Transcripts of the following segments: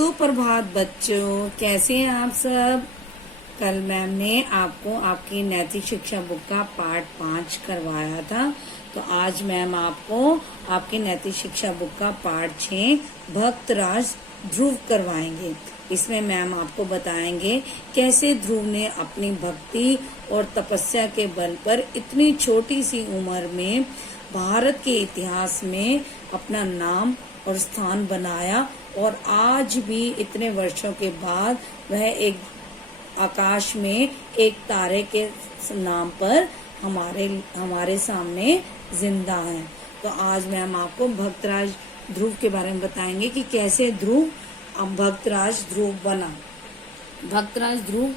सुप्रभात बच्चों, कैसे हैं आप सब। कल मैम ने आपको आपकी नैतिक शिक्षा बुक का पार्ट 5 करवाया था, तो आज मैम आपको आपकी नैतिक शिक्षा बुक का पार्ट 6 भक्तराज ध्रुव करवाएंगे। इसमें मैम आपको बताएंगे कैसे ध्रुव ने अपनी भक्ति और तपस्या के बल पर इतनी छोटी सी उम्र में भारत के इतिहास में अपना नाम और स्थान बनाया और आज भी इतने वर्षों के बाद वह एक आकाश में एक तारे के नाम पर हमारे सामने जिंदा है। तो आज मैम आपको भक्तराज ध्रुव के बारे में बताएंगे कि कैसे भक्तराज ध्रुव बना। भक्तराज ध्रुव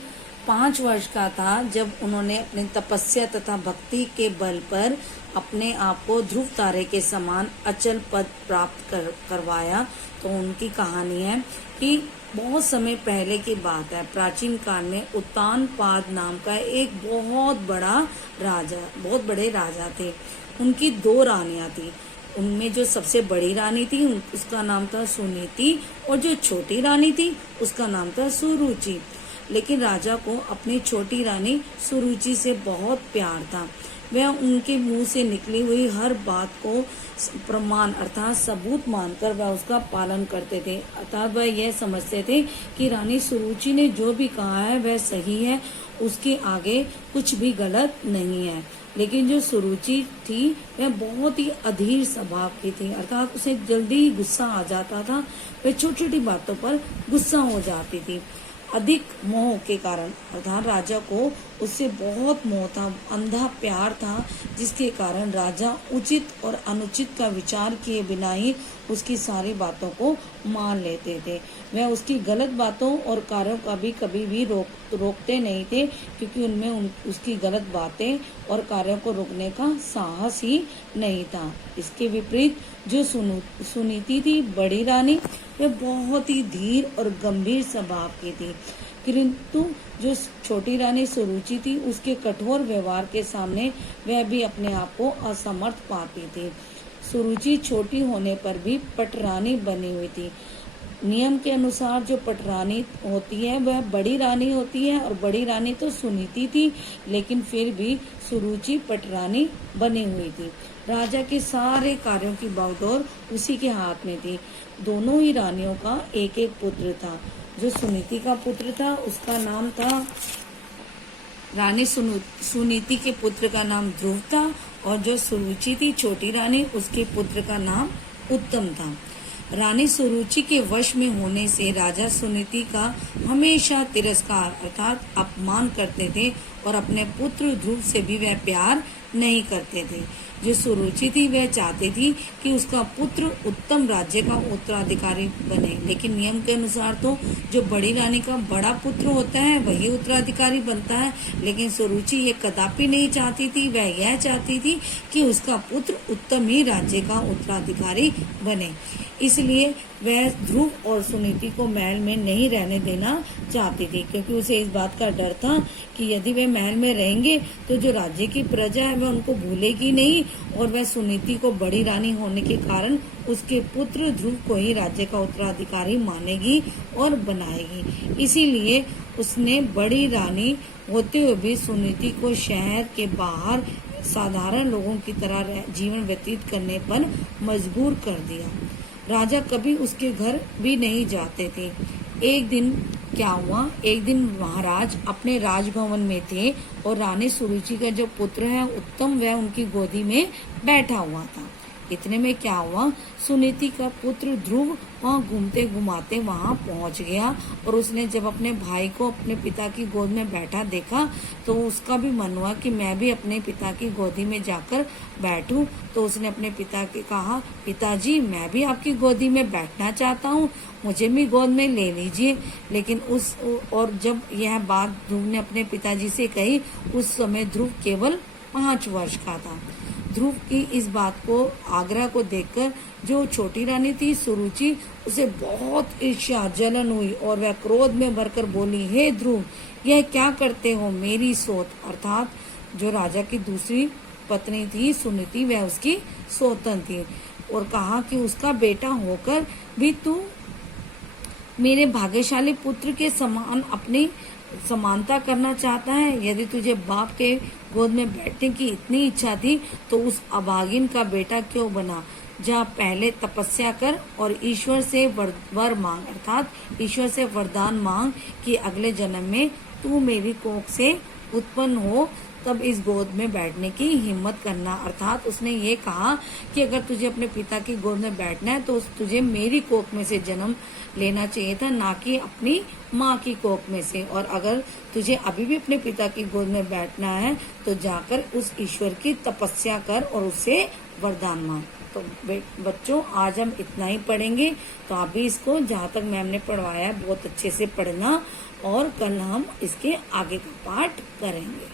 5 वर्ष का था जब उन्होंने अपनी तपस्या तथा भक्ति के बल पर अपने आप को ध्रुव तारे के समान अचल पद प्राप्त करवाया। तो उनकी कहानी है कि बहुत समय पहले की बात है। प्राचीन काल में उत्तानपाद नाम का एक बहुत बड़े राजा थे। उनकी 2 रानियां थी। उनमें जो सबसे बड़ी रानी थी उसका नाम था सुनीति और जो छोटी रानी थी उसका नाम था सुरुचि। लेकिन राजा को अपनी छोटी रानी सुरुचि से बहुत प्यार था। वह उनके मुंह से निकली हुई हर बात को प्रमाण अर्थात सबूत मानकर वह उसका पालन करते थे। अर्थात वह यह समझते थे कि रानी सुरुचि ने जो भी कहा है वह सही है, उसके आगे कुछ भी गलत नहीं है। लेकिन जो सुरुचि थी वह बहुत ही अधीर स्वभाव की थी, अर्थात उसे जल्दी ही गुस्सा आ जाता था। वह छोटी छोटी बातों पर गुस्सा हो जाती थी। अधिक मोह के कारण अर्थात राजा को उससे बहुत मोह था, अंधा प्यार था, जिसके कारण राजा उचित और अनुचित का विचार किए बिना ही उसकी सारी बातों को मान लेते थे। वह उसकी गलत बातों और कार्यों का भी कभी भी रोकते नहीं थे, क्योंकि उनमें उसकी गलत बातें और कार्यों को रोकने का साहस ही नहीं था। इसके विपरीत जो सुनीति थी बड़ी रानी, वह बहुत ही धीर और गंभीर स्वभाव की थी। किंतु जो छोटी रानी सुरुचि थी उसके कठोर व्यवहार के सामने वह भी अपने आप को असमर्थ पाती थी। सुरुचि छोटी होने पर भी पटरानी बनी हुई थी। नियम के अनुसार जो पटरानी होती है वह बड़ी रानी होती है और बड़ी रानी तो सुनीति थी, लेकिन फिर भी सुरुचि पटरानी बनी हुई थी। राजा के सारे कार्यों की बागडोर उसी के हाथ में थी। दोनों ही रानियों का एक एक पुत्र था। जो सुनीति का पुत्र था उसका नाम था रानी सुनीति के पुत्र का नाम ध्रुव था, और जो सुरुचि थी छोटी रानी उसके पुत्र का नाम उत्तम था। रानी सुरुचि के वश में होने से राजा सुनीति का हमेशा तिरस्कार अर्थात अपमान करते थे और अपने पुत्र ध्रुव से भी वह प्यार नहीं करते थे। जो सुरुचि थी वह चाहती थी कि उसका पुत्र उत्तम राज्य का उत्तराधिकारी बने, लेकिन नियम के अनुसार तो जो बड़ी रानी का बड़ा पुत्र होता है वही उत्तराधिकारी बनता है। लेकिन सुरुचि ये कदापि नहीं चाहती थी। वह यह चाहती थी कि उसका पुत्र उत्तम ही राज्य का उत्तराधिकारी बने। इसलिए वह ध्रुव और सुनीति को महल में नहीं रहने देना चाहती थी, क्योंकि उसे इस बात का डर था कि यदि वे महल में रहेंगे तो जो राज्य की प्रजा है वह उनको भूलेगी नहीं, और वह सुनीति को बड़ी रानी होने के कारण उसके पुत्र ध्रुव को ही राज्य का उत्तराधिकारी मानेगी और बनाएगी। इसीलिए उसने बड़ी रानी होते हुए भी सुनीति को शहर के बाहर साधारण लोगों की तरह जीवन व्यतीत करने पर मजबूर कर दिया। राजा कभी उसके घर भी नहीं जाते थे। एक दिन क्या हुआ, एक दिन महाराज अपने राजभवन में थे और रानी सुरुचि का जो पुत्र है उत्तम वह उनकी गोदी में बैठा हुआ था। इतने में क्या हुआ, सुनीति का पुत्र ध्रुव वहाँ घूमते घुमाते वहाँ पहुँच गया, और उसने जब अपने भाई को अपने पिता की गोद में बैठा देखा तो उसका भी मन हुआ कि मैं भी अपने पिता की गोदी में जाकर बैठूं। तो उसने अपने पिता के कहा, पिताजी मैं भी आपकी गोदी में बैठना चाहता हूँ, मुझे भी गोद में ले लीजिए। लेकिन जब यह बात ध्रुव ने अपने पिताजी से कही, उस समय ध्रुव केवल 5 वर्ष का था। ध्रुव की इस बात को आग्रह को देखकर जो छोटी रानी थी सुरुचि, उसे बहुत ईर्ष्या जलन हुई और वह क्रोध में भरकर बोली, हे ध्रुव यह क्या करते हो। मेरी सोत अर्थात जो राजा की दूसरी पत्नी थी सुनीति, वह उसकी सोतन थी, और कहा कि उसका बेटा होकर भी तू मेरे भाग्यशाली पुत्र के समान अपनी समानता करना चाहता है। यदि तुझे बाप के गोद में बैठने की इतनी इच्छा थी तो उस अभागिन का बेटा क्यों बना। जा पहले तपस्या कर और ईश्वर से वर मांग, अर्थात ईश्वर से वरदान मांग कि अगले जन्म में तू मेरी कोख से उत्पन्न हो, तब इस गोद में बैठने की हिम्मत करना। अर्थात उसने ये कहा कि अगर तुझे अपने पिता की गोद में बैठना है तो तुझे मेरी कोख में से जन्म लेना चाहिए था, ना कि अपनी माँ की कोख में से। और अगर तुझे अभी भी अपने पिता की गोद में बैठना है तो जाकर उस ईश्वर की तपस्या कर और उससे वरदान मांग। तो बच्चों आज हम इतना ही पढ़ेंगे, तो आप भी इसको जहाँ तक मैम ने पढ़वाया बहुत अच्छे से पढ़ना और कल हम इसके आगे का पाठ करेंगे।